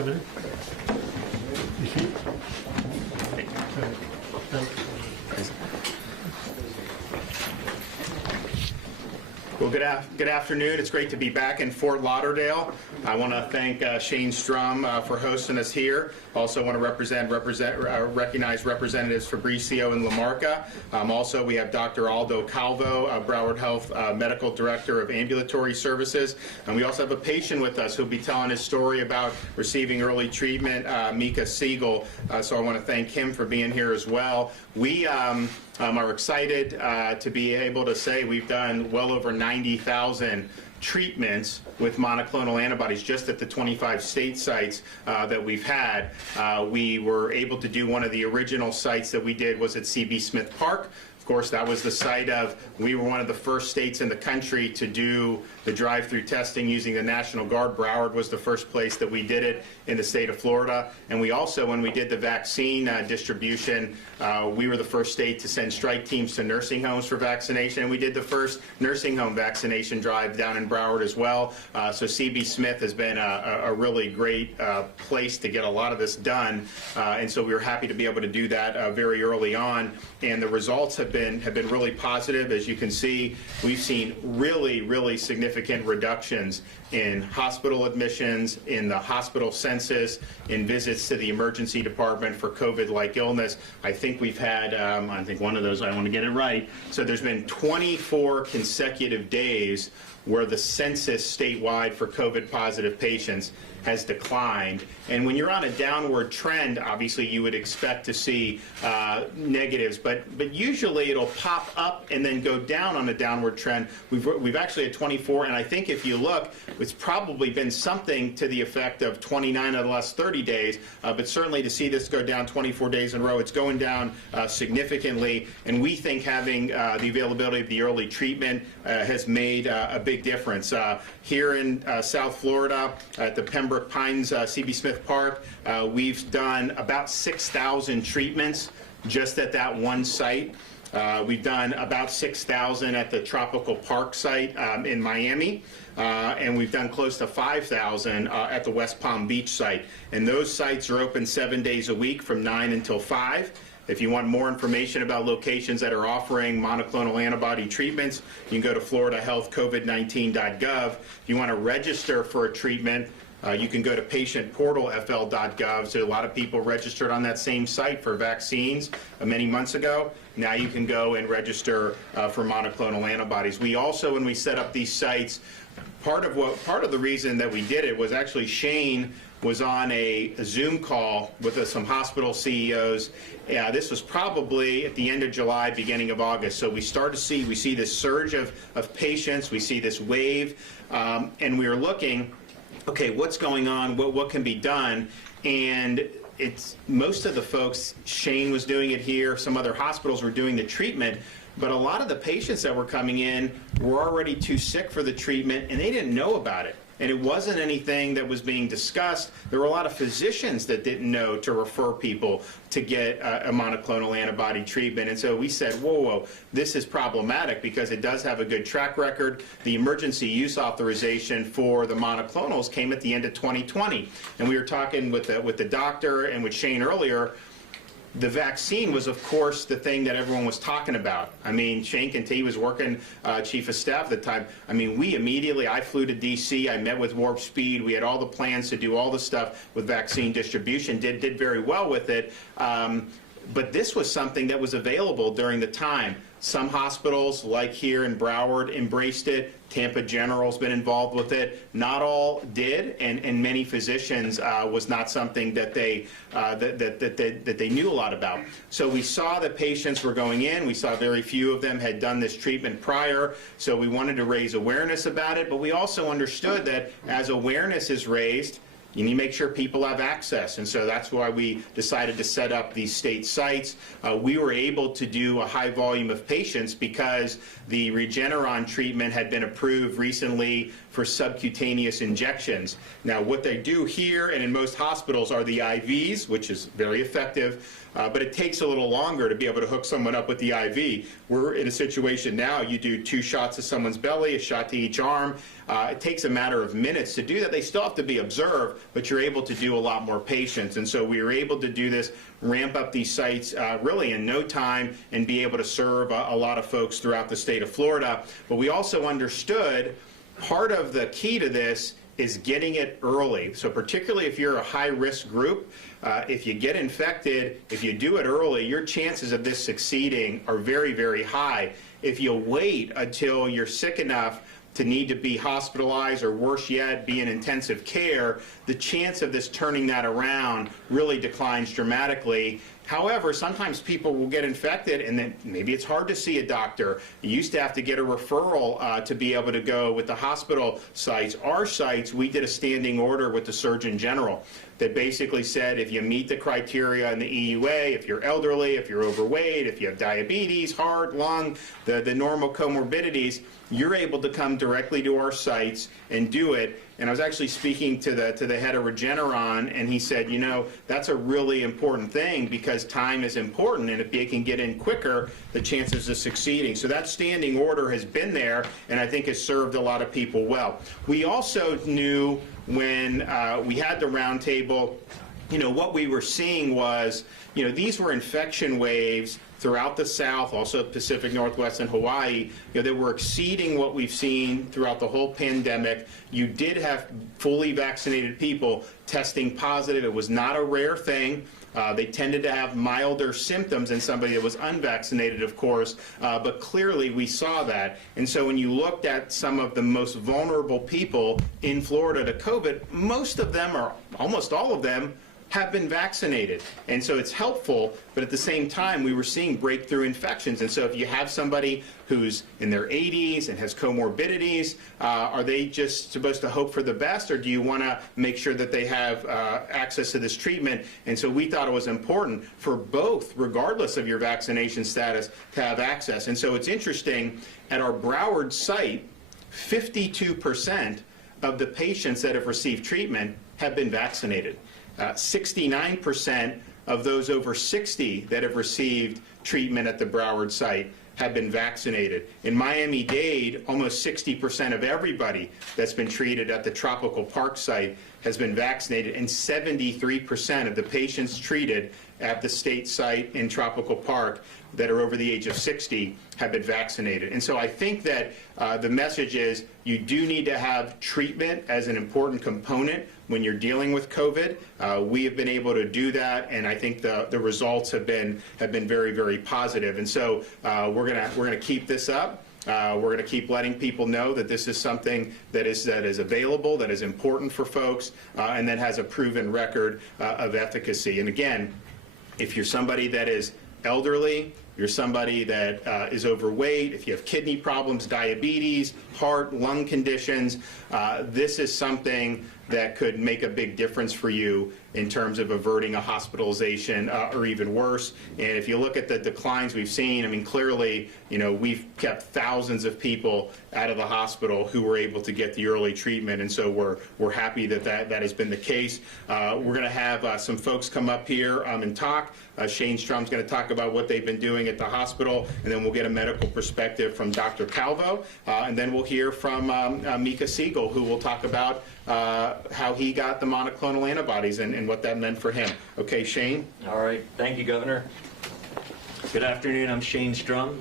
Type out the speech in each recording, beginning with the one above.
come in. You see? Well, good afternoon. It's great to be back in Fort Lauderdale. I want to thank Shane Strum for hosting us here. Also want to recognize Representatives Fabricio and Lamarca. Also, we have Dr. Aldo Calvo, Broward Health Medical Director of Ambulatory Services. And we also have a patient with us who'll be telling his story about receiving early treatment, Mika Siegel. So I want to thank him for being here as well. We are excited to be able to say we've done well over 90,000 treatments with monoclonal antibodies just at the 25 state sites that we've had. We were able to do one of the original sites that we did was at C.B. Smith Park. Of course, that was the site of, we were one of the first states in the country to do the drive-through testing using the National Guard. Broward was the first place that we did it in the state of Florida. And we also, when we did the vaccine distribution, we were the first state to send strike teams to nursing homes for vaccination. And we did the first nursing home vaccination drive down in Broward as well. So C.B. Smith has been a really great place to get a lot of this done. And so we were happy to be able to do that very early on. And the results have been really positive. As you can see, we've seen really significant reductions in hospital admissions, in the hospital census, in visits to the emergency department for COVID-like illness. I think we've had, I think one of those, I want to get it right. So there's been 24 consecutive days where the census statewide for COVID-positive patients has declined. And when you're on a downward trend, obviously you would expect to see negatives, but usually it'll pop up and then go down on a downward trend. We've actually had 24, and I think if you look, it's probably been something to the effect of 29 of the last 30 days, but certainly to see this go down 24 days in a row, it's going down significantly, and we think having the availability of the early treatment has made a big difference. Here in South Florida at the Pembroke Pines C.B. Smith Park, we've done about 6,000 treatments just at that one site. We've done about 6,000 at the Tropical Park site in Miami, and we've done close to 5,000 at the West Palm Beach site. And those sites are open 7 days a week from 9 until 5. If you want more information about locations that are offering monoclonal antibody treatments, you can go to floridahealthcovid19.gov. If you want to register for a treatment, you can go to patientportalfl.gov. So a lot of people registered on that same site for vaccines many months ago. Now you can go and register for monoclonal antibodies. We also, when we set up these sites, part of the reason that we did it was actually Shane was on a Zoom call with some hospital CEOs. This was probably at the end of July, beginning of August. So we see this surge of patients, we see this wave, and we were looking, okay, what's going on, what can be done? And it's most of the folks, Shane was doing it here, some other hospitals were doing the treatment, but a lot of the patients that were coming in were already too sick for the treatment and they didn't know about it. And it wasn't anything that was being discussed. There were a lot of physicians that didn't know to refer people to get a monoclonal antibody treatment. And so we said, whoa, this is problematic because it does have a good track record. The emergency use authorization for the monoclonals came at the end of 2020. And we were talking with the doctor and with Shane earlier. The vaccine was, of course, the thing that everyone was talking about. I mean, Shane Canty was working chief of staff at the time. I mean, I flew to D.C., I met with Warp Speed, we had all the plans to do all the stuff with vaccine distribution, did very well with it. But this was something that was available during the time. Some hospitals, like here in Broward, embraced it. Tampa General's been involved with it. Not all did, and many physicians was not something that they knew a lot about. So we saw that patients were going in. We saw very few of them had done this treatment prior. So we wanted to raise awareness about it. But we also understood that as awareness is raised, you need to make sure people have access, and so that's why we decided to set up these state sites. We were able to do a high volume of patients because the Regeneron treatment had been approved recently for subcutaneous injections. Now, what they do here and in most hospitals are the IVs, which is very effective, but it takes a little longer to be able to hook someone up with the IV. We're in a situation now, you do 2 shots to someone's belly, a shot to each arm, it takes a matter of minutes to do that. They still have to be observed, but you're able to do a lot more patients. And so we were able to do this, ramp up these sites really in no time, and be able to serve a lot of folks throughout the state of Florida. But we also understood part of the key to this is getting it early. So particularly if you're a high-risk group, if you get infected, if you do it early, your chances of this succeeding are very, very high. If you wait until you're sick enough to need to be hospitalized, or worse yet, be in intensive care, the chance of this turning that around really declines dramatically. However, sometimes people will get infected, and then maybe it's hard to see a doctor. You used to have to get a referral to be able to go with the hospital sites. Our sites, we did a standing order with the Surgeon General that basically said if you meet the criteria in the EUA, if you're elderly, if you're overweight, if you have diabetes, heart, lung, the normal comorbidities, you're able to come directly to our sites and do it. And I was actually speaking to the head of Regeneron, and he said, you know, that's a really important thing because time is important, and if you can get in quicker, the chances of succeeding. So that standing order has been there, and I think has served a lot of people well. We also knew when we had the roundtable, you know, what we were seeing was, you know, these were infection waves throughout the South, also Pacific Northwest and Hawaii, you know, that were exceeding what we've seen throughout the whole pandemic. You did have fully vaccinated people testing positive. It was not a rare thing. They tended to have milder symptoms than somebody that was unvaccinated, of course, but clearly we saw that. And so when you looked at some of the most vulnerable people in Florida to COVID, most of them, or almost all of them, have been vaccinated. And so it's helpful, but at the same time, we were seeing breakthrough infections. And so if you have somebody who's in their 80s and has comorbidities, are they just supposed to hope for the best, or do you want to make sure that they have access to this treatment? And so we thought it was important for both, regardless of your vaccination status, to have access. And so it's interesting, at our Broward site, 52% of the patients that have received treatment have been vaccinated. 69% of those over 60 that have received treatment at the Broward site have been vaccinated. In Miami-Dade, almost 60% of everybody that's been treated at the Tropical Park site has been vaccinated, and 73% of the patients treated at the state site in Tropical Park that are over the age of 60 have been vaccinated. And so I think that the message is you do need to have treatment as an important component when you're dealing with COVID. We have been able to do that, and I think the results have been very, very positive. And so we're gonna keep this up. We're going to keep letting people know that this is something that is available, that is important for folks, and that has a proven record of efficacy. And again, if you're somebody that is elderly, you're somebody that is overweight, if you have kidney problems, diabetes, heart, lung conditions, this is something that could make a big difference for you in terms of averting a hospitalization or even worse. And if you look at the declines we've seen, I mean, clearly, you know, we've kept thousands of people out of the hospital who were able to get the early treatment, and so we're happy that has been the case. We're going to have some folks come up here and talk. Shane Strum's going to talk about what they've been doing at the hospital, and then we'll get a medical perspective from Dr. Calvo, and then we'll hear from Mika Siegel, who will talk about how he got the monoclonal antibodies and what that meant for him. Okay, Shane? All right. Thank you, Governor. Good afternoon. I'm Shane Strum.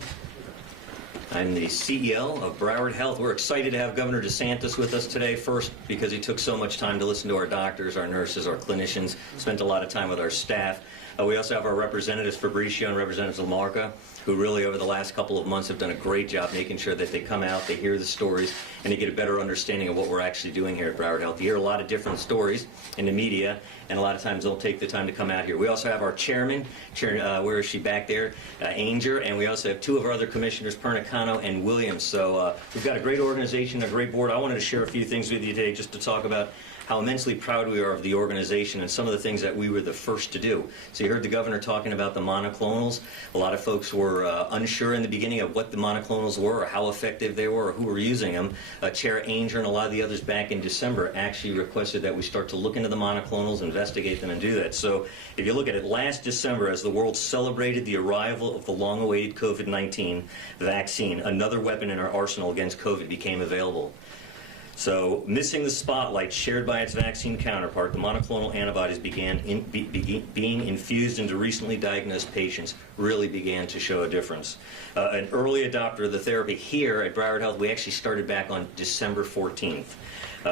I'm the CEO of Broward Health. We're excited to have Governor DeSantis with us today, first because he took so much time to listen to our doctors, our nurses, our clinicians, spent a lot of time with our staff. We also have our representatives, Fabricio and Representative Lamarca, who really over the last couple of months have done a great job making sure that they come out, they hear the stories, and they get a better understanding of what we're actually doing here at Broward Health. You hear a lot of different stories in the media, and a lot of times they'll take the time to come out here. We also have our chairman, where is she back there, Ainger, and we also have two of our other commissioners, Pernicano and Williams. So we've got a great organization, a great board. I wanted to share a few things with you today just to talk about how immensely proud we are of the organization and some of the things that we were the first to do. So you heard the governor talking about the monoclonals. A lot of folks were unsure in the beginning of what the monoclonals were or how effective they were or who were using them. Chair Ainger and a lot of the others back in December actually requested that we start to look into the monoclonals, investigate them, and do that. So if you look at it, last December, as the world celebrated the arrival of the long-awaited COVID-19 vaccine, another weapon in our arsenal against COVID became available. So, missing the spotlight shared by its vaccine counterpart, the monoclonal antibodies being infused into recently diagnosed patients really began to show a difference. An early adopter of the therapy here at Broward Health, we actually started back on December 14th.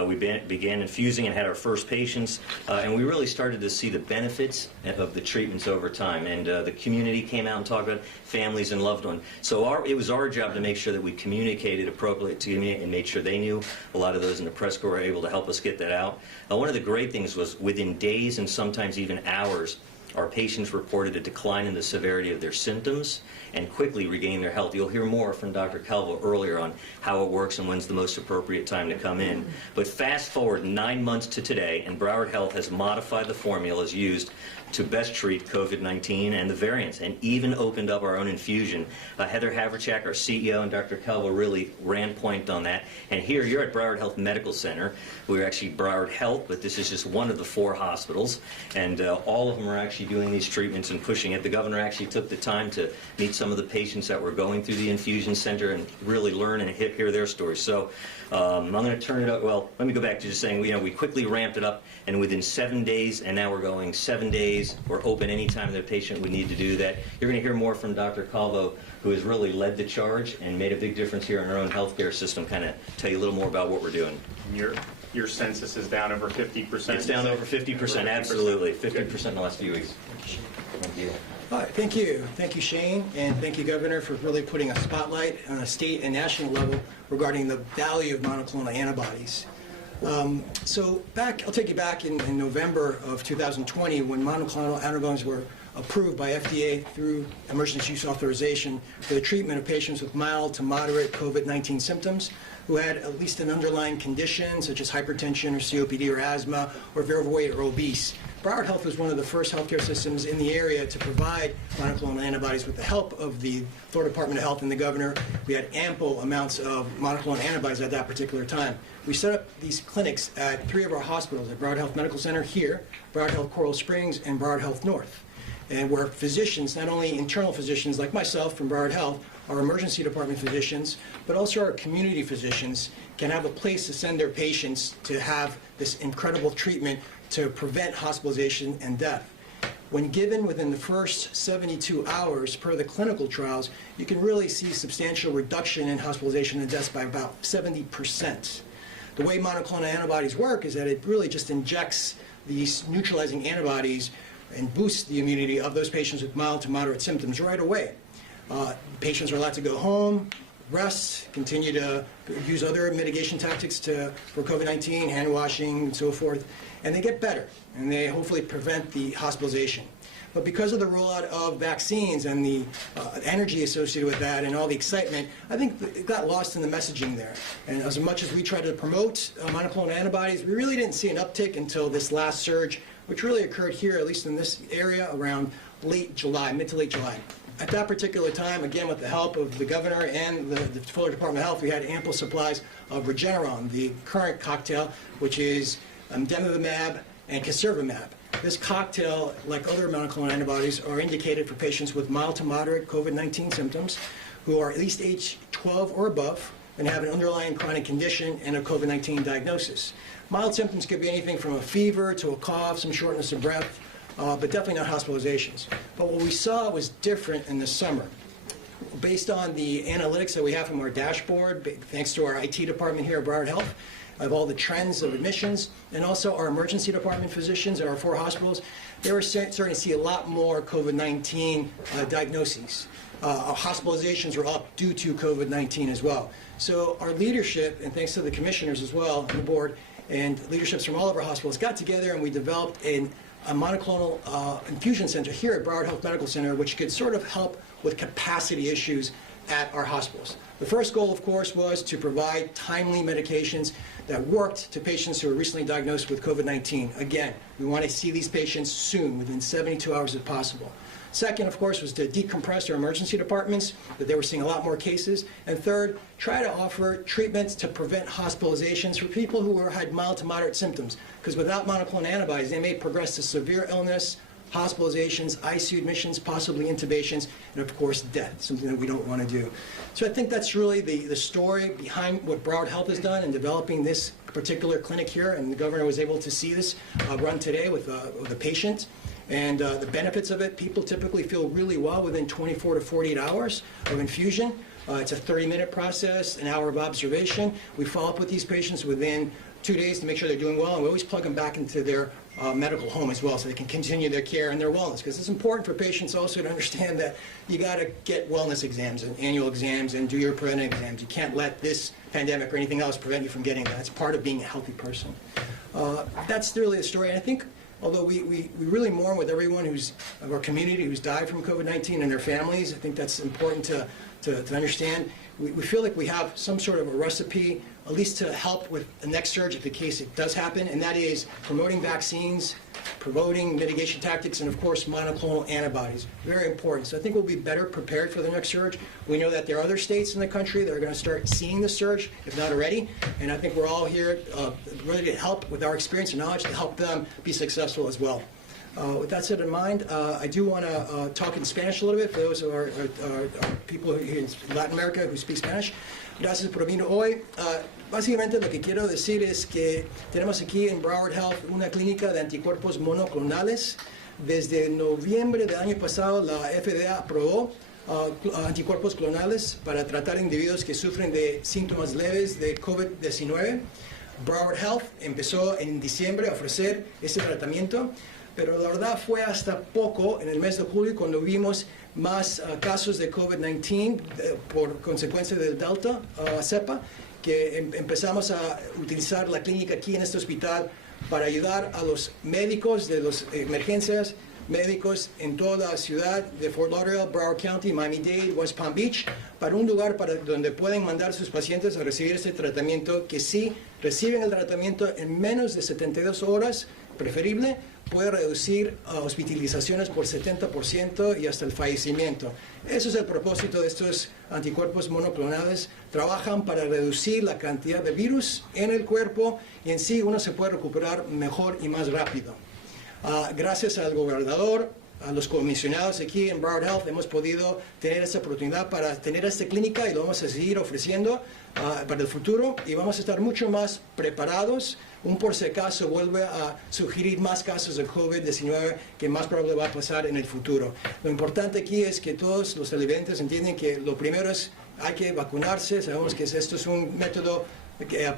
We began infusing and had our first patients, and we really started to see the benefits of the treatments over time. And the community came out and talked about families and loved ones. So it was our job to make sure that we communicated appropriately to the community and made sure they knew. A lot of those in the press corps were able to help us get that out. One of the great things was within days and sometimes even hours, our patients reported a decline in the severity of their symptoms and quickly regained their health. You'll hear more from Dr. Calvo earlier on how it works and when's the most appropriate time to come in. But fast forward 9 months to today, and Broward Health has modified the formulas used to best treat COVID-19 and the variants, and even opened up our own infusion. Heather Haverchak, our CEO, and Dr. Calvo really ran point on that. And here, you're at Broward Health Medical Center. We're actually Broward Health, but this is just one of the 4 hospitals, and all of them are actually doing these treatments and pushing it. The governor actually took the time to meet some of the patients that were going through the infusion center and really learn and hear their stories. So I'm going to turn it up. Well, let me go back to just saying, we quickly ramped it up, and within 7 days, and now we're going 7 days. We're open anytime the patient would need to do that. You're going to hear more from Dr. Calvo, who has really led the charge and made a big difference here in our own healthcare system, kind of tell you a little more about what we're doing. Your census is down over 50%? It's down over 50%, absolutely. 50% in the last few weeks. Thank you. All right, thank you. Thank you, Shane, and thank you, Governor, for really putting a spotlight on a state and national level regarding the value of monoclonal antibodies. So I'll take you back in November of 2020 when monoclonal antibodies were approved by FDA through emergency use authorization for the treatment of patients with mild to moderate COVID-19 symptoms who had at least an underlying condition such as hypertension or COPD or asthma or if they're overweight or obese. Broward Health was one of the first healthcare systems in the area to provide monoclonal antibodies with the help of the Florida Department of Health and the governor. We had ample amounts of monoclonal antibodies at that particular time. We set up these clinics at 3 of our hospitals, at Broward Health Medical Center here, Broward Health Coral Springs, and Broward Health North. And where physicians, not only internal physicians like myself from Broward Health, our emergency department physicians, but also our community physicians can have a place to send their patients to have this incredible treatment to prevent hospitalization and death. When given within the first 72 hours per the clinical trials, you can really see substantial reduction in hospitalization and deaths by about 70%. The way monoclonal antibodies work is that it really just injects these neutralizing antibodies and boosts the immunity of those patients with mild to moderate symptoms right away. Patients are allowed to go home, rest, continue to use other mitigation tactics for COVID-19, hand washing, and so forth, and they get better, and they hopefully prevent the hospitalization. But because of the rollout of vaccines and the energy associated with that and all the excitement, I think it got lost in the messaging there. And as much as we tried to promote monoclonal antibodies, we really didn't see an uptick until this last surge, which really occurred here, at least in this area, around late July, mid to late July. At that particular time, again, with the help of the governor and the Florida Department of Health, we had ample supplies of Regeneron, the current cocktail, which is Demivimab and Caservimab. This cocktail, like other monoclonal antibodies, are indicated for patients with mild to moderate COVID-19 symptoms who are at least age 12 or above and have an underlying chronic condition and a COVID-19 diagnosis. Mild symptoms could be anything from a fever to a cough, some shortness of breath, but definitely not hospitalizations. But what we saw was different in the summer. Based on the analytics that we have from our dashboard, thanks to our IT department here at Broward Health, of all the trends of admissions, and also our emergency department physicians at our 4 hospitals, they were starting to see a lot more COVID-19 diagnoses. Our hospitalizations were up due to COVID-19 as well. So our leadership, and thanks to the commissioners as well on the board, and leaderships from all of our hospitals got together and we developed a monoclonal infusion center here at Broward Health Medical Center, which could sort of help with capacity issues at our hospitals. The first goal, of course, was to provide timely medications that worked to patients who were recently diagnosed with COVID-19. Again, we want to see these patients soon, within 72 hours if possible. Second, of course, was to decompress our emergency departments, that they were seeing a lot more cases. And third, try to offer treatments to prevent hospitalizations for people who had mild to moderate symptoms. Because without monoclonal antibodies, they may progress to severe illness, hospitalizations, ICU admissions, possibly intubations, and of course death, something that we don't want to do. So I think that's really the story behind what Broward Health has done in developing this particular clinic here, and the governor was able to see this run today with a patient. And the benefits of it, people typically feel really well within 24 to 48 hours of infusion. It's a 30-minute process, an hour of observation. We follow up with these patients within 2 days to make sure they're doing well, and we always plug them back into their medical home as well so they can continue their care and their wellness, because it's important for patients also to understand that you got to get wellness exams and annual exams and do your preventive exams. You can't let this pandemic or anything else prevent you from getting that. It's part of being a healthy person. That's really the story. And I think although we really mourn with everyone of our community who's died from COVID-19 and their families, I think that's important to understand. We feel like we have some sort of a recipe, at least to help with the next surge if the case it does happen, and that is promoting vaccines, promoting mitigation tactics, and of course monoclonal antibodies. Very important. So I think we'll be better prepared for the next surge. We know that there are other states in the country that are going to start seeing the surge, if not already, and I think we're all here ready to help with our experience and knowledge to help them be successful as well. With that said in mind, I do want to talk in Spanish a little bit for those of our people here in Latin America who speak Spanish. Gracias por venir hoy. Básicamente lo que quiero decir es que tenemos aquí en Broward Health una clínica de anticuerpos monoclonales. Desde noviembre del año pasado la FDA aprobó anticuerpos clonales para tratar individuos que sufren de síntomas leves de COVID-19. Broward Health empezó en diciembre a ofrecer este tratamiento, pero la verdad fue hasta poco, en el mes de julio, cuando vimos más casos de COVID-19 por consecuencia del Delta cepa, que empezamos a utilizar la clínica aquí en este hospital para ayudar a los médicos de las emergencias, médicos en toda la ciudad de Fort Lauderdale, Broward County, Miami-Dade, West Palm Beach, para un lugar donde pueden mandar sus pacientes a recibir este tratamiento, que si reciben el tratamiento en menos de 72 horas, preferible, puede reducir hospitalizaciones por 70% y hasta el fallecimiento. Eso es el propósito de estos anticuerpos monoclonales. Trabajan para reducir la cantidad de virus en el cuerpo y en sí uno se puede recuperar mejor y más rápido. Gracias al gobernador, a los comisionados aquí en Broward Health, hemos podido tener esta oportunidad para tener esta clínica y lo vamos a seguir ofreciendo para el futuro, y vamos a estar mucho más preparados. Por si acaso vuelve a sugerir más casos de COVID-19 que más probable va a pasar en el futuro. Lo importante aquí es que todos los televidentes entienden que lo primero es hay que vacunarse. Sabemos que esto es un método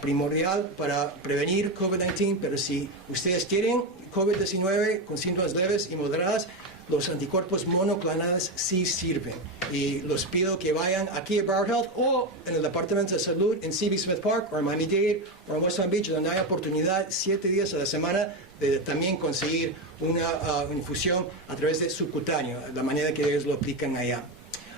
primordial para prevenir COVID-19, pero si ustedes tienen COVID-19 con síntomas leves y moderadas, los anticuerpos monoclonales sí sirven. Y los pido que vayan aquí a Broward Health o en el Departamento de Salud en C.B. Smith Park o en Miami-Dade o en West Palm Beach, donde hay oportunidad 7 días a la semana de también conseguir una infusión a través de subcutáneo, la manera que ellos lo aplican allá.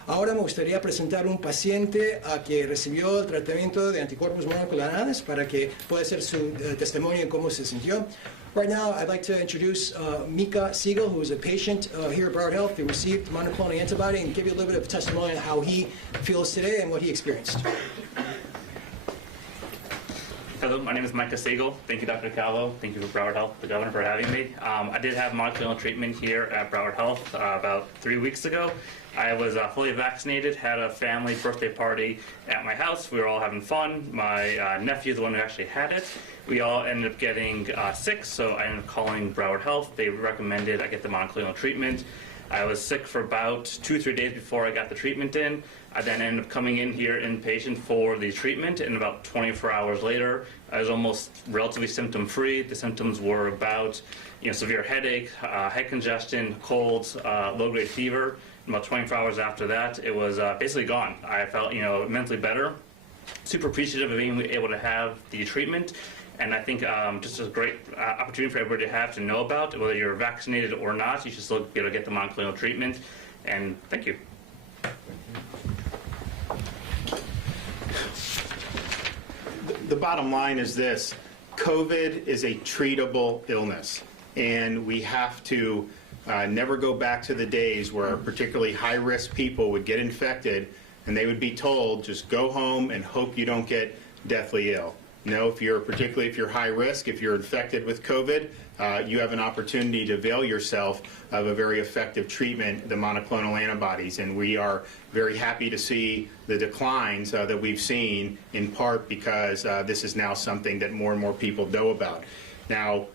Ahora me gustaría presentar un paciente que recibió el tratamiento de anticuerpos monoclonales para que pueda hacer su testimonio en cómo se sintió. Right now, I'd like to introduce Mika Siegel, who is a patient here at Broward Health who received monoclonal antibody, and give you a little bit of testimony on how he feels today and what he experienced. Hello, my name is Micah Siegel. Thank you, Dr. Calvo. Thank you, Broward Health, the governor, for having me. I did have monoclonal treatment here at Broward Health about 3 weeks ago. I was fully vaccinated, had a family birthday party at my house. We were all having fun. My nephew is the one who actually had it. We all ended up getting sick, so I ended up calling Broward Health. They recommended I get the monoclonal treatment. I was sick for about 2 or 3 days before I got the treatment in. I then ended up coming in here inpatient for the treatment, and about 24 hours later, I was almost relatively symptom-free. The symptoms were about, severe headache, head congestion, colds, low-grade fever. And about 24 hours after that, it was basically gone. I felt, immensely better. Super appreciative of being able to have the treatment. And I think just a great opportunity for everybody to have to know about, whether you're vaccinated or not, you should still be able to get the monoclonal treatment. And thank you. The bottom line is this: COVID is a treatable illness, and we have to never go back to the days where particularly high-risk people would get infected and they would be told, just go home and hope you don't get deathly ill. know, particularly if you're high risk, if you're infected with COVID, you have an opportunity to avail yourself of a very effective treatment, the monoclonal antibodies. And we are very happy to see the declines that we've seen, in part because this is now something that more and more people know about. Now,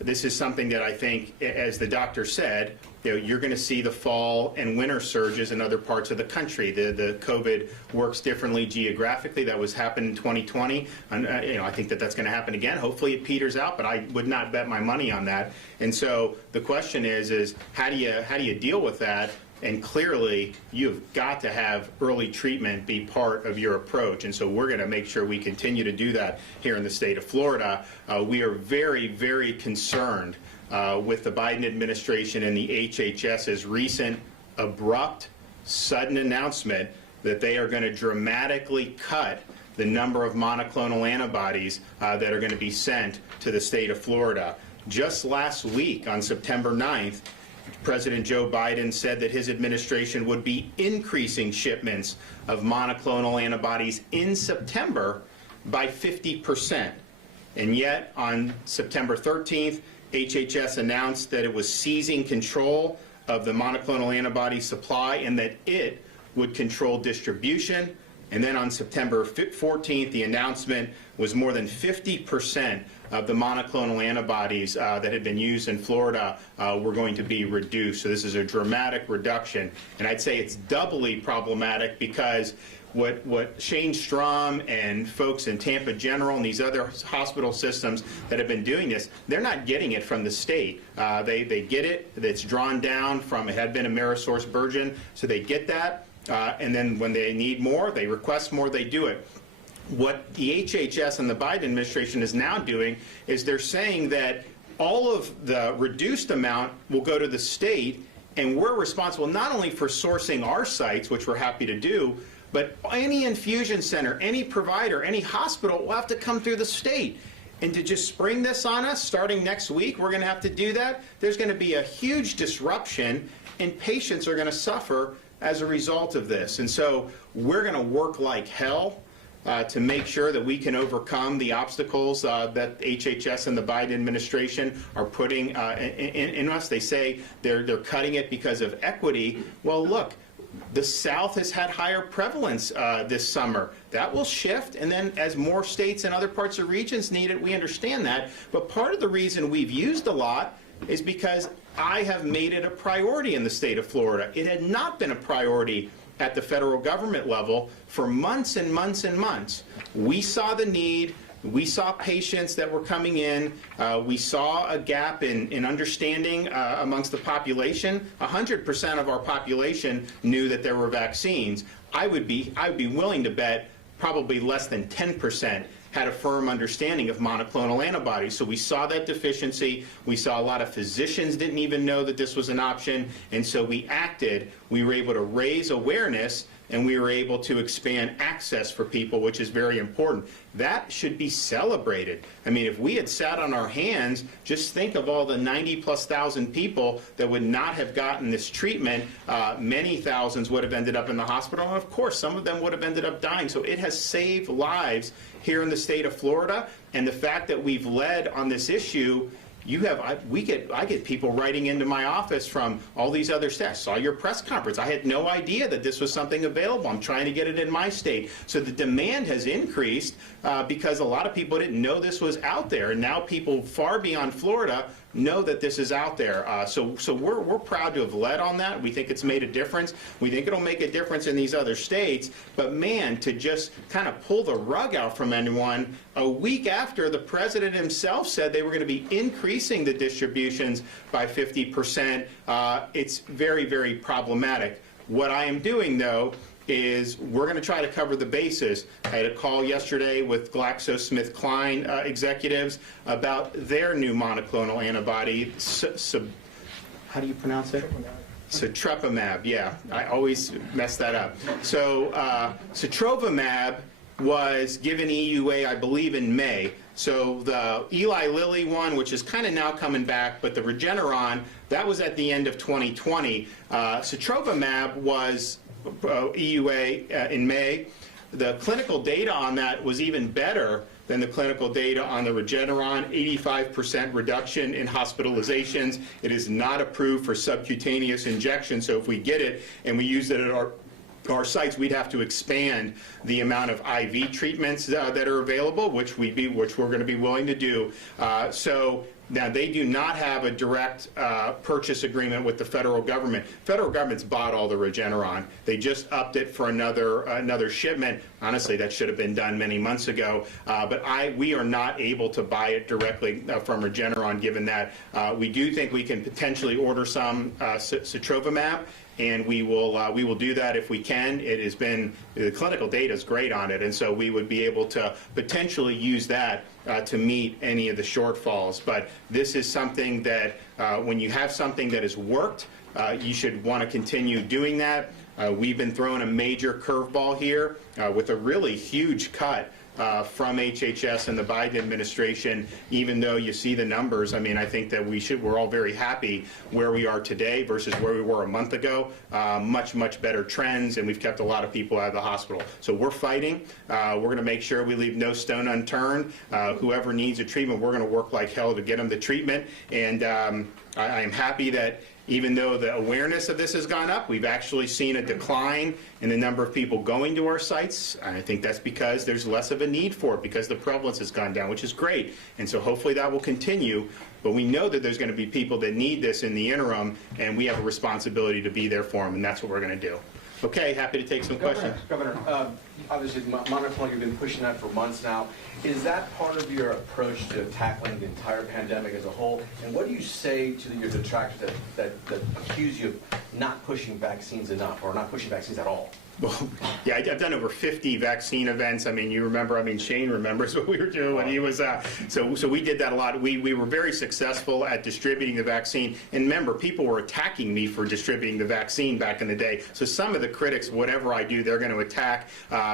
this is something that I think, as the doctor said, you're going to see the fall and winter surges in other parts of the country. The COVID works differently geographically. That was happened in 2020. And, I think that's going to happen again. Hopefully it peters out, but I would not bet my money on that. And so the question is how do you deal with that? And clearly, you've got to have early treatment be part of your approach. And so we're going to make sure we continue to do that here in the state of Florida. We are very, very concerned with the Biden administration and the HHS's recent, abrupt, sudden announcement that they are going to dramatically cut the number of monoclonal antibodies that are going to be sent to the state of Florida. Just last week, on September 9th, President Joe Biden said that his administration would be increasing shipments of monoclonal antibodies in September by 50%. And yet, on September 13th, HHS announced that it was seizing control of the monoclonal antibody supply and that it would control distribution. And then on September 14th, the announcement was more than 50% of the monoclonal antibodies that had been used in Florida were going to be reduced. So this is a dramatic reduction. And I'd say it's doubly problematic because what Shane Strom and folks in Tampa General and these other hospital systems that have been doing this, they're not getting it from the state. They get it. It's drawn down from, it had been Amerisource Virgin, so they get that. And then when they need more, they request more, they do it. What the HHS and the Biden administration is now doing is they're saying that all of the reduced amount will go to the state, and we're responsible not only for sourcing our sites, which we're happy to do, but any infusion center, any provider, any hospital will have to come through the state. And to just spring this on us, starting next week, we're going to have to do that. There's going to be a huge disruption, and patients are going to suffer as a result of this. And so we're going to work like hell to make sure that we can overcome the obstacles that HHS and the Biden administration are putting in us. They say they're cutting it because of equity. Well, look, the South has had higher prevalence this summer. That will shift, and then as more states and other parts of regions need it, we understand that. But part of the reason we've used a lot is because I have made it a priority in the state of Florida. It had not been a priority at the federal government level for months and months and months. We saw the need. We saw patients that were coming in. We saw a gap in understanding amongst the population. 100% of our population knew that there were vaccines. I would be willing to bet probably less than 10% had a firm understanding of monoclonal antibodies. So we saw that deficiency. We saw a lot of physicians didn't even know that this was an option. And so we acted. We were able to raise awareness, and we were able to expand access for people, which is very important. That should be celebrated. I mean, if we had sat on our hands, just think of all the 90+ thousand people that would not have gotten this treatment. Many thousands would have ended up in the hospital, and of course, some of them would have ended up dying. So it has saved lives here in the state of Florida, and the fact that we've led on this issue, I get people writing into my office from all these other states. Saw your press conference. I had no idea that this was something available. I'm trying to get it in my state. So the demand has increased because a lot of people didn't know this was out there, and now people far beyond Florida know that this is out there. So we're proud to have led on that. We think it's made a difference. We think it'll make a difference in these other states. But man, to just kind of pull the rug out from anyone a week after the president himself said they were going to be increasing the distributions by 50%, it's very, very problematic. What I am doing, though, is we're going to try to cover the bases. I had a call yesterday with GlaxoSmithKline executives about their new monoclonal antibody. How do you pronounce it? Sotrovimab. Yeah, I always mess that up. So Sotrovimab was given EUA, I believe, in May. So the Eli Lilly one, which is kind of now coming back, but the Regeneron, that was at the end of 2020. Sotrovimab was EUA in May. The clinical data on that was even better than the clinical data on the Regeneron, 85% reduction in hospitalizations. It is not approved for subcutaneous injection, so if we get it and we use it at our sites, we'd have to expand the amount of IV treatments that are available, which we're going to be willing to do. So now they do not have a direct purchase agreement with the federal government. Federal government's bought all the Regeneron. They just upped it for another shipment. Honestly, that should have been done many months ago. But we are not able to buy it directly from Regeneron, given that we do think we can potentially order some sotrovimab. And we will do that if we can. It has been, the clinical data is great on it, and so we would be able to potentially use that to meet any of the shortfalls. But this is something that when you have something that has worked, you should want to continue doing that. We've been thrown a major curveball here with a really huge cut from HHS and the Biden administration. Even though you see the numbers, I mean, I think that we're all very happy where we are today versus where we were a month ago. Much better trends, and we've kept a lot of people out of the hospital. So we're fighting. We're going to make sure we leave no stone unturned. Whoever needs a treatment, we're going to work like hell to get them the treatment. And I am happy that even though the awareness of this has gone up, we've actually seen a decline in the number of people going to our sites. And I think that's because there's less of a need for it, because the prevalence has gone down, which is great. And so hopefully that will continue. But we know that there's going to be people that need this in the interim, and we have a responsibility to be there for them, and that's what we're going to do. Okay, happy to take some questions. Governor, obviously monoclonal, you've been pushing that for months now. Is that part of your approach to tackling the entire pandemic as a whole? And what do you say to your detractors that accuse you of not pushing vaccines enough or not pushing vaccines at all? Well, yeah, I've done over 50 vaccine events. I mean, you remember, I mean, Shane remembers what we were doing when he was, so we did that a lot. We were very successful at distributing the vaccine. And remember, people were attacking me for distributing the vaccine back in the day. So some of the critics, whatever I do, they're going to attack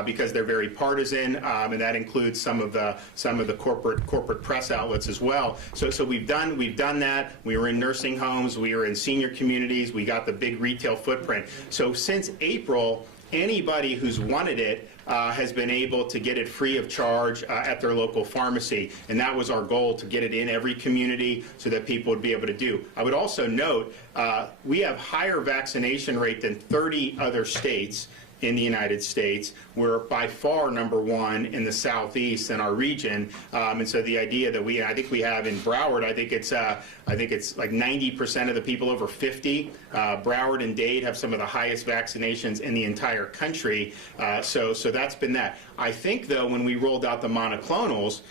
because they're very partisan, and that includes some of the corporate press outlets as well. So we've done that. We were in nursing homes. We were in senior communities. We got the big retail footprint. So since April, anybody who's wanted it has been able to get it free of charge at their local pharmacy. And that was our goal, to get it in every community so that people would be able to do. I would also note we have higher vaccination rate than 30 other states in the United States. We're by far #1 in the Southeast in our region, and so the idea that I think we have in Broward, I think it's like 90% of the people over 50. Broward and Dade have some of the highest vaccinations in the entire country. So that's been that. I think though, when we rolled out the monoclonals,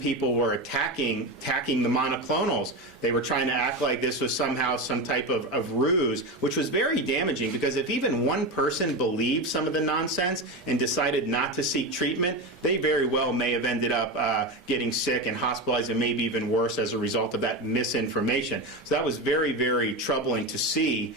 people were attacking the monoclonals. They were trying to act like this was somehow some type of ruse, which was very damaging, because if even one person believed some of the nonsense and decided not to seek treatment, they very well may have ended up getting sick and hospitalized, and maybe even worse as a result of that misinformation. So that was very troubling to see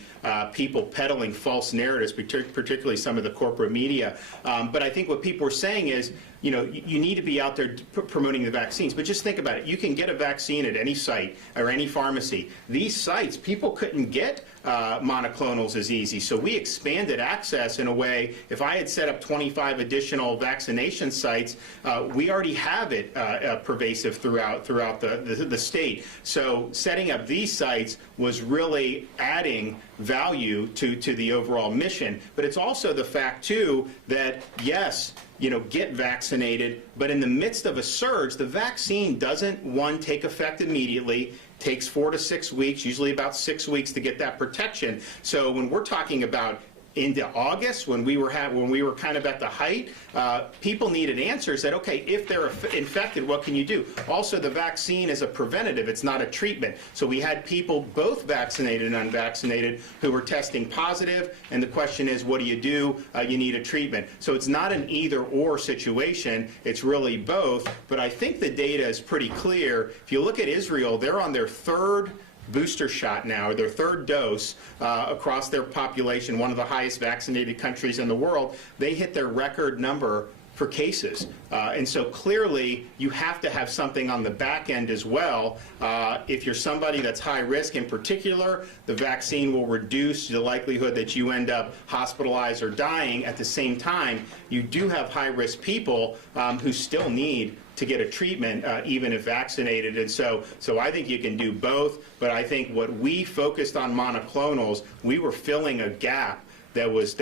people peddling false narratives, particularly some of the corporate media. But I think what people were saying is, you know, you need to be out there promoting the vaccines. But just think about it. You can get a vaccine at any site or any pharmacy. These sites, people couldn't get monoclonals as easy. So we expanded access in a way. If I had set up 25 additional vaccination sites, we already have it pervasive throughout the state. So setting up these sites was really adding value to the overall mission. But it's also the fact, too, that, yes, you know, get vaccinated, but in the midst of a surge, the vaccine doesn't, one, take effect immediately. Takes 4 to 6 weeks, usually about 6 weeks, to get that protection. So when we're talking about into August, when we were kind of at the height, people needed answers that, okay, if they're infected, what can you do? Also, the vaccine is a preventative, it's not a treatment. So we had people, both vaccinated and unvaccinated, who were testing positive, and the question is, what do? You need a treatment. So it's not an either-or situation, it's really both. But I think the data is pretty clear. If you look at Israel, they're on their third booster shot now, their third dose across their population, one of the highest vaccinated countries in the world. They hit their record number for cases. And so clearly, you have to have something on the back end as well. If you're somebody that's high risk in particular, the vaccine will reduce the likelihood that you end up hospitalized or dying. At the same time, you do have high risk people who still need to get a treatment, even if vaccinated. And so I think you can do both, but I think what we focused on monoclonals, we were filling a gap that was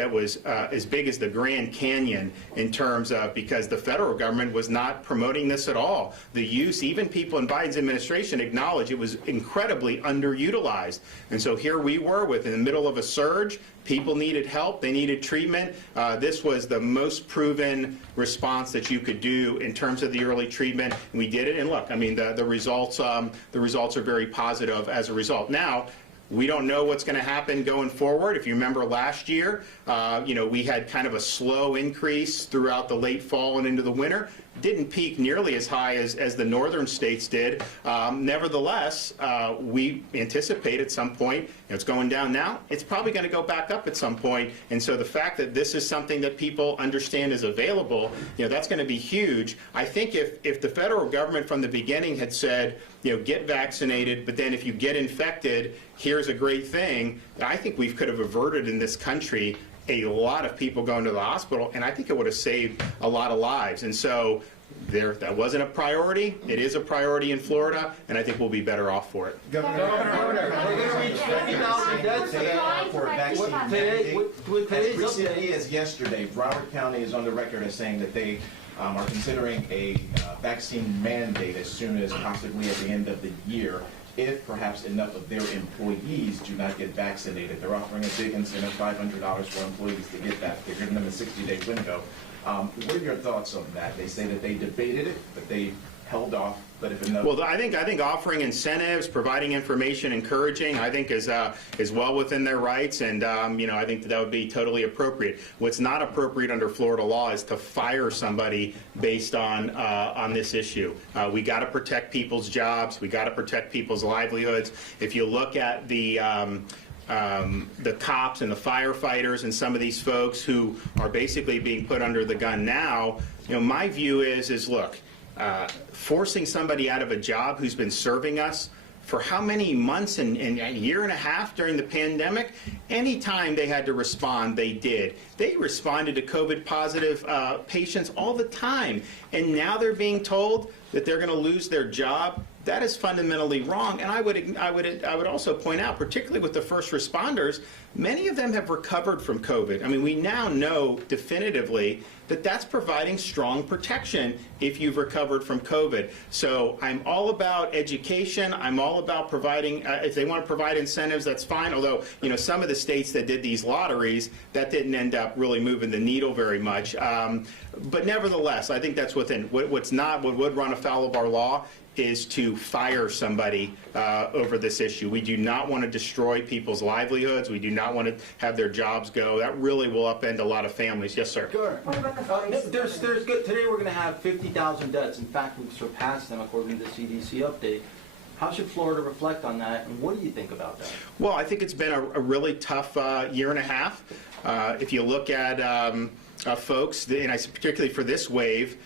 as big as the Grand Canyon in terms of, because the federal government was not promoting this at all. The use, even people in Biden's administration acknowledged it was incredibly underutilized. And so here we were in the middle of a surge. People needed help. They needed treatment. This was the most proven response that you could do in terms of the early treatment. And we did it. And look, I mean, the results are very positive as a result. Now, we don't know what's going to happen going forward. If you remember last year, we had kind of a slow increase throughout the late fall and into the winter. Didn't peak nearly as high as the northern states did. Nevertheless, we anticipate at some point, it's going down now, it's probably going to go back up at some point. And so the fact that this is something that people understand is available, that's going to be huge. I think if the federal government from the beginning had said, get vaccinated, but then if you get infected, here's a great thing, I think we could have averted in this country a lot of people going to the hospital, and I think it would have saved a lot of lives. And so that wasn't a priority. It is a priority in Florida, and I think we'll be better off for it. Governor, we're going to reach 50,000 deaths for vaccine mandate. As recently as yesterday, Broward County is on the record as saying that they are considering a vaccine mandate as soon as possibly at the end of the year, if perhaps enough of their employees do not get vaccinated. They're offering a big incentive, $500 for employees to get that. They're giving them a 60-day window. What are your thoughts on that? They say that they debated it, but they held off. But if enough... Well, I think offering incentives, providing information, encouraging, I think is well within their rights, and I think that would be totally appropriate. What's not appropriate under Florida law is to fire somebody based on this issue. We got to protect people's jobs. We got to protect people's livelihoods. If you look at the cops and the firefighters and some of these folks who are basically being put under the gun now, my view is look, forcing somebody out of a job who's been serving us for how many months and a year and a half during the pandemic, anytime they had to respond, they did. They responded to COVID-positive patients all the time, and now they're being told that they're going to lose their job. That is fundamentally wrong. And I would also point out, particularly with the first responders, many of them have recovered from COVID. I mean, we now know definitively that that's providing strong protection if you've recovered from COVID. So I'm all about education. I'm all about providing, if they want to provide incentives, that's fine. Although, some of the states that did these lotteries, that didn't end up really moving the needle very much. But nevertheless, I think that's within, what would run afoul of our law is to fire somebody over this issue. We do not want to destroy people's livelihoods. We do not want to have their jobs go. That really will upend a lot of families. Yes, sir. Sure. There's good. Today we're going to have 50,000 deaths. In fact, we've surpassed them according to the CDC update. How should Florida reflect on that, and what do you think about that? Well, I think it's been a really tough year and a half. If you look at folks, and particularly for this wave,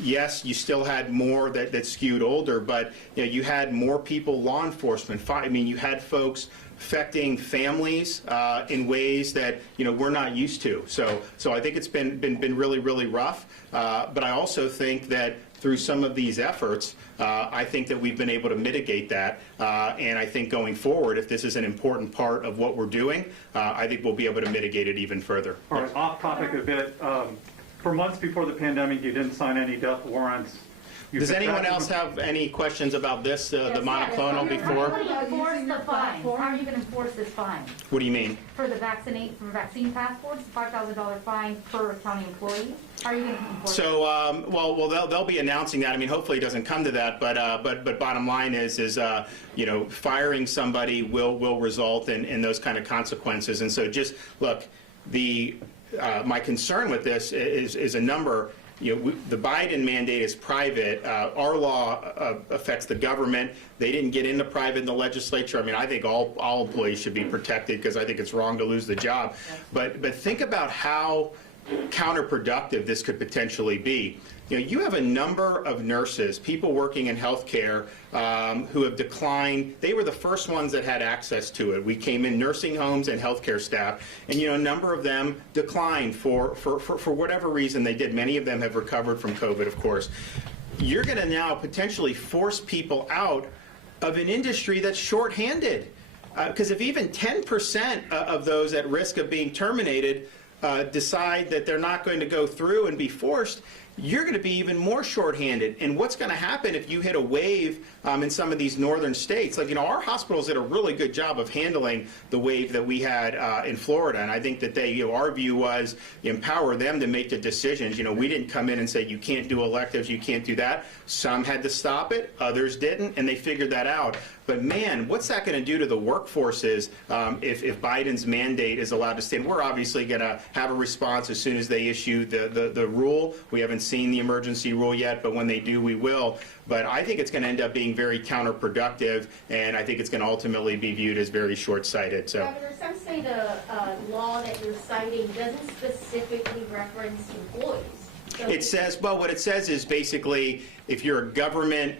yes, you still had more that skewed older, but you had more people, law enforcement. You had folks affecting families in ways that we're not used to. So I think it's been really, really rough. But I also think that through some of these efforts, I think that we've been able to mitigate that. And I think going forward, if this is an important part of what we're doing, I think we'll be able to mitigate it even further. All right, off topic a bit. For months before the pandemic, you didn't sign any death warrants. Does anyone else have any questions about this, the monoclonal before? How do you enforce the fine? How are you going to enforce this fine? What do you mean? For vaccine passports, $5,000 fine per county employee. How are you going to enforce it? So, well, they'll be announcing that. I mean, hopefully it doesn't come to that, but bottom line is firing somebody will result in those kind of consequences. And so just look, my concern with this is a number. The Biden mandate is private. Our law affects the government. They didn't get into private in the legislature. I mean, I think all employees should be protected because I think it's wrong to lose the job. But think about how counterproductive this could potentially be. You know, you have a number of nurses, people working in healthcare, who have declined. They were the first ones that had access to it. We came in nursing homes and healthcare staff, and you know, a number of them declined for whatever reason they did. Many of them have recovered from COVID, of course. You're going to now potentially force people out of an industry that's shorthanded. Because if even 10% of those at risk of being terminated decide that they're not going to go through and be forced, you're going to be even more shorthanded. And what's going to happen if you hit a wave in some of these northern states? Like, you know, our hospitals did a really good job of handling the wave that we had in Florida. And I think that they, you know, our view was empower them to make the decisions. You know, we didn't come in and say, you can't do electives, you can't do that. Some had to stop it, others didn't, and they figured that out. But man, what's that going to do to the workforces if Biden's mandate is allowed to stand? We're obviously going to have a response as soon as they issue the rule. We haven't seen the emergency rule yet, but when they do, we will. But I think it's going to end up being very counterproductive, and I think it's going to ultimately be viewed as very short-sighted. So, Governor, some say the law that you're citing doesn't specifically reference employees. So it says, well, what it says is basically if you're a government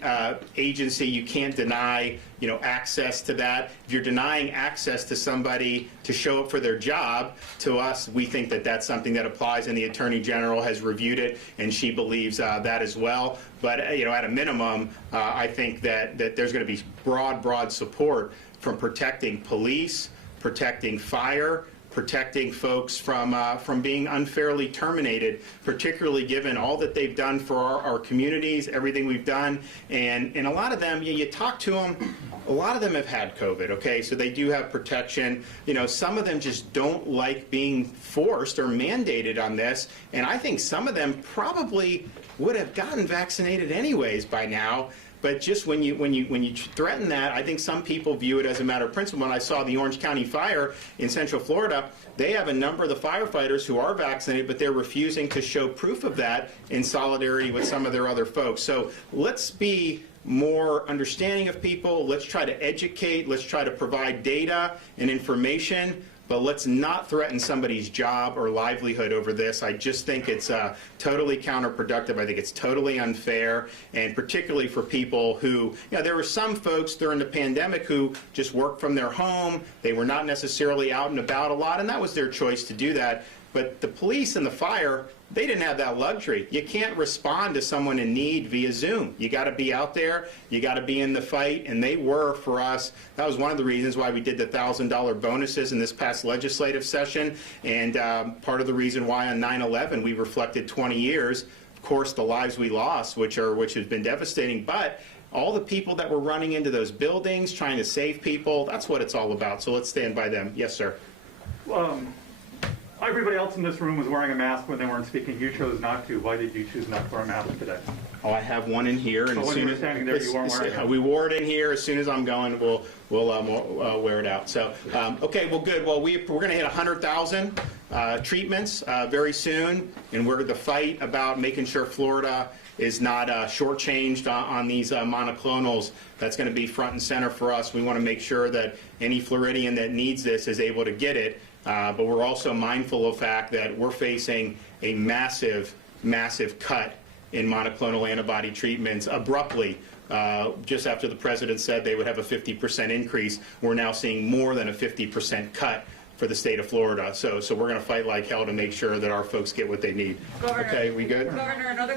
agency, you can't deny, you know, access to that. If you're denying access to somebody to show up for their job, to us, we think that that's something that applies, and the Attorney General has reviewed it, and she believes that as well. But, you know, at a minimum, I think that there's going to be broad support from protecting police, protecting fire, protecting folks from being unfairly terminated, particularly given all that they've done for our communities, everything we've done. And a lot of them, you talk to them, a lot of them have had COVID, okay? So they do have protection. You know, some of them just don't like being forced or mandated on this. And I think some of them probably would have gotten vaccinated anyways by now. But just when you threaten that, I think some people view it as a matter of principle. When I saw the Orange County fire in Central Florida, they have a number of the firefighters who are vaccinated, but they're refusing to show proof of that in solidarity with some of their other folks. So let's be more understanding of people. Let's try to educate. Let's try to provide data and information. But let's not threaten somebody's job or livelihood over this. I just think it's totally counterproductive. I think it's totally unfair, and particularly for people who, you know, there were some folks during the pandemic who just worked from their home. They were not necessarily out and about a lot, and that was their choice to do that. But the police and the fire, they didn't have that luxury. You can't respond to someone in need via Zoom. You got to be out there. You got to be in the fight. And they were, for us, that was one of the reasons why we did the $1,000 bonuses in this past legislative session. And part of the reason why on 9/11 we reflected 20 years, of course, the lives we lost, which has been devastating. But all the people that were running into those buildings, trying to save people, that's what it's all about. So let's stand by them. Yes, sir. Everybody else in this room was wearing a mask when they weren't speaking. You chose not to. Why did you choose not to wear a mask today? Oh, I have one in here, and so as when soon you were standing there, you weren't wearing it. We wore it in here. As soon as I'm going, we'll wear it out. So, okay, well, good. Well, we're going to hit 100,000 treatments very soon, and we're the fight about making sure Florida is not shortchanged on these monoclonals. That's going to be front and center for us. We want to make sure that any Floridian that needs this is able to get it. But we're also mindful of the fact that we're facing a massive cut in monoclonal antibody treatments abruptly. Just after the president said they would have a 50% increase, we're now seeing more than a 50% cut for the state of Florida. So we're going to fight like hell to make sure that our folks get what they need. Governor, okay, we good? Governor, another